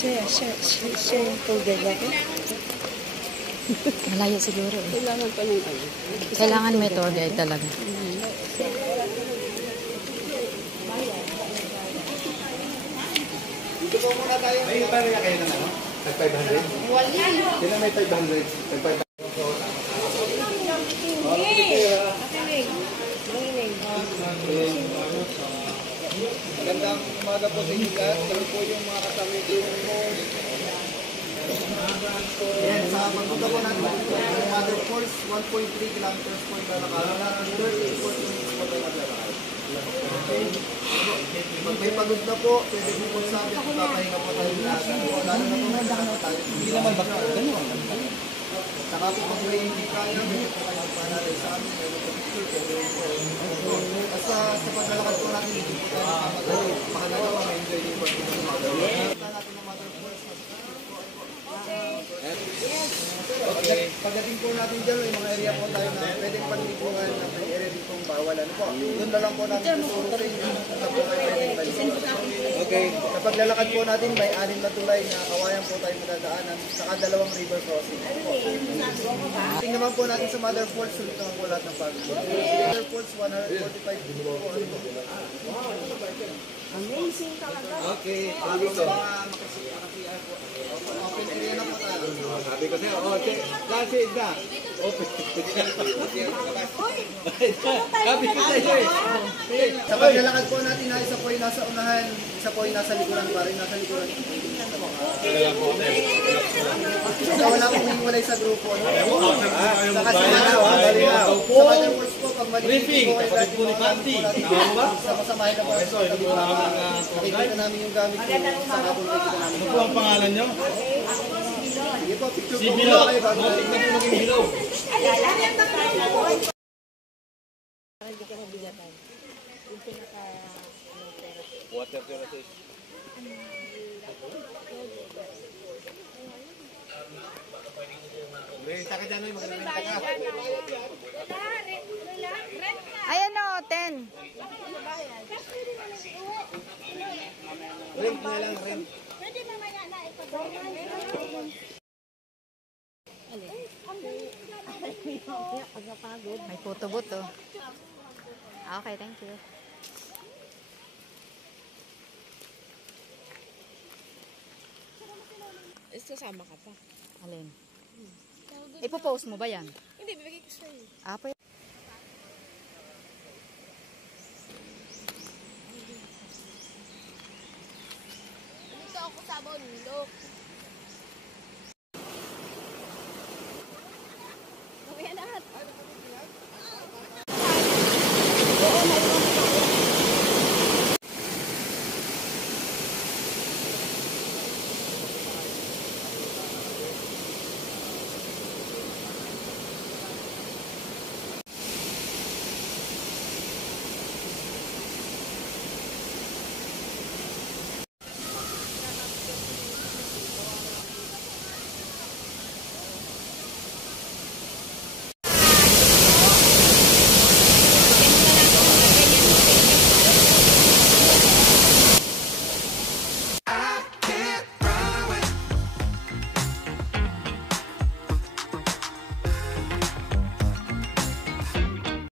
Siya yung tour guide ako. Malayo siguro eh. Kailangan pa ng ano. Kailangan may tour guide talaga. Dito po muna tayo. May pariya kayo na ano? Tag 500? Wala. Sino may 500? Tag 500. Magandang umaga po sa inyo lahat. Kami po yung mga kasama yung po. Ayan, sa magpunta po natin yung Mother Falls, 1.3 kilometers po yung lalakaran natin. 30 po yung lalakaran. Pag may pagod na po, pwede po sa atin, papahinga po tayo lahat. Lalo na po may nakaka tayo. Hindi naman baka ganun. Saka po pag may hindi kaya, pwede po kayo panalay sa amin. Basta sa paglalakad po natin, hindi po tayo makamadali. Mahalaga po ma-enjoy din po natin ang Mother Falls. Natin ang Mother Falls. Okay. Pagdating po natin dyan, may mga area po tayo na pwedeng panliguan na may area din pong bawal. Ano po? Doon na lang po natin tuturo sa inyo na po kayo pwedeng balikin. Okay. Kapag lalakad po natin, may 6 na tulay na kawayan po tayo madadaanan, saka 2 river crossing. Tingnan naman po natin sa Mother Falls, sulit naman po lahat ng pagod. Mother Falls, 145 po. Amazing talaga. Okay. Sabi ko makasiyahan po. Open area na po tayo. Sabi ko sa'yo, okay. Kasi na. Open. Sabi ko sa'yo eh. Sa paglalakad po natin na isa po ay nasa unahan, isa po ay nasa likuran pa rin, nasa likuran. Sa wala pong hiwalay sa grupo. Saka sa Mother Falls po, pag malinig po kayo dati po natin sama-samahin na po. Nakikita namin yung gamit ko sa kapong nakikita namin. Ano po ang pangalan nyo? Sige po, picture Si po Bilog. kayo bago. Tignan po maging Bilog. Hindi ka mabigatan. Yung pinaka... Water terraces. Renta ka dyan, mag-renta ka. Ayan o, 10. Rent na lang, rent. Pwede mamaya na ito. May photo booth oh. Okay, thank you. Sasama ka pa. Alin? Ipopost mo ba yan? Hindi, bibigay ko sa'yo. Ah, pwede.